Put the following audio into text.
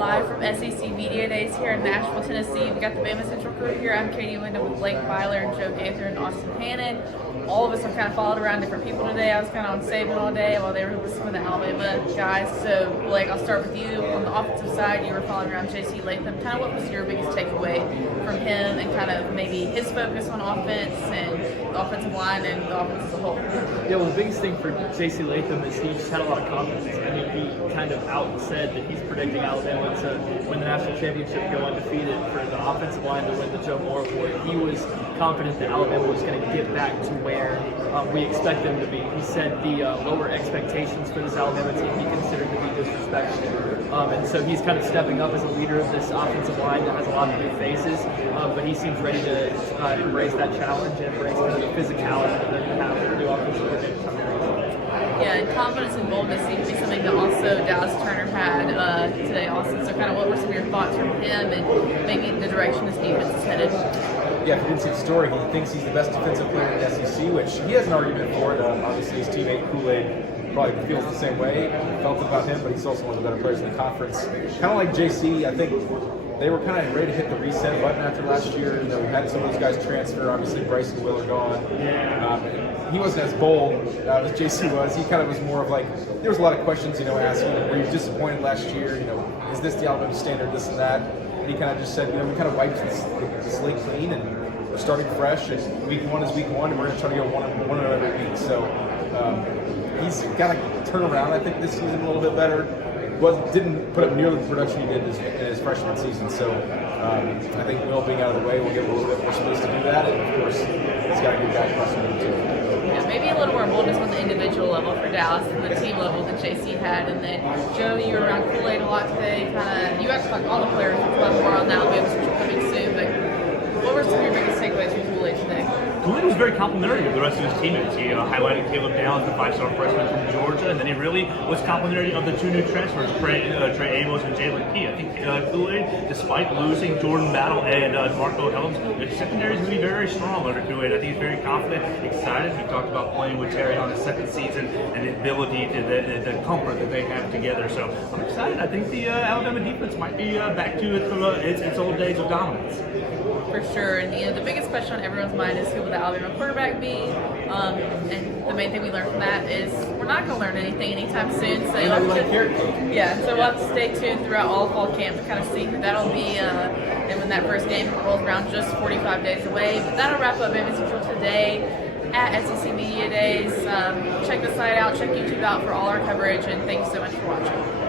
live from SEC Media Days here in Nashville, Tennessee. We got the BamaCentral crew here. I'm Katie Wyndham with Blake Byler and Joe Gaither and Austin Hannon. All of us have kind of followed around different people today. I was kind of on Saban all day while they were with some of the Alabama guys. So, Blake, I'll start with you. On the offensive side, you were following around J.C. Latham. Kind of what was your biggest takeaway from him and kind of maybe his focus on offense and the offensive line and the offense as a whole? Yeah, well, the biggest thing for J.C. Latham is he just had a lot of confidence. I mean, he kind of out said that he's predicting Alabama to win the national championship, go undefeated, for the offensive line to win the Joe Moore Award. He was confident that Alabama was going to get back to where we expect them to be. He said the lower expectations for this Alabama team he considered to be disrespectful. And so he's kind of stepping up as a leader of this offensive line that has a lot of new faces, but he seems ready to embrace that challenge and embrace kind of the physicality that they're going to have with the new offensive coordinator. Yeah, and confidence and boldness seems to be something that also Dallas Turner had today also. So kind of what were some of your thoughts from him and maybe the direction this defense is headed? Yeah, if you didn't see the story, he thinks he's the best defensive player in the SEC, which he has an argument for it. Obviously, his teammate Kool-Aid probably feels the same way, felt about him, but he's also one of the better players in the conference. Kind of like JC, I think they were kind of ready to hit the reset button after last year. You know, we had some of those guys transfer. Obviously, Bryce and Will are gone. He wasn't as bold as JC was. He kind of was more of like, there was a lot of questions, asking, were you disappointed last year? Is this the Alabama standard, this and that? And he kind of just said, we kind of wiped the slate clean and we're starting fresh. And week one is week one, and we're going to try to go one every week. So he's got to turn around, I think, this season a little bit better. Didn't put up nearly the production he did in his freshman season. So I think Will being out of the way will give a little bit more space to do that. And of course, he's got a good guy across the room too. Yeah, maybe a little more boldness on the individual level for Dallas than the team level that JC had. And then, Joe, you were around Kool-Aid a lot today. You actually like all the players will come more on now. BamaCentral coming soon. But what were some of your biggest takeaways from Kool-Aid today? Kool-Aid was very complimentary of the rest of his teammates. He highlighted Caleb Downs, the five-star freshman from Georgia, and then he really was complimentary of the two new transfers, Trey Amos and Jalen Key. I think Kool-Aid, despite losing Jordan Battle and Marco Helms, the secondary is going to be very strong under Kool-Aid. I think he's very confident, excited. He talked about playing with Terry on his second season and the ability, the comfort that they have together. So I'm excited. I think the Alabama defense might be back to its old days of dominance. For sure, and the biggest question on everyone's mind is who will the Alabama quarterback be? And the main thing we learned from that is we're not going to learn anything anytime soon. So we'll have to stay tuned throughout all of fall camp to kind of see who that'll be. And when that first game rolls around, just 45 days away. But that'll wrap up BamaCentral today at SEC Media Days. Check the site out, check YouTube out for all our coverage, and thanks so much for watching.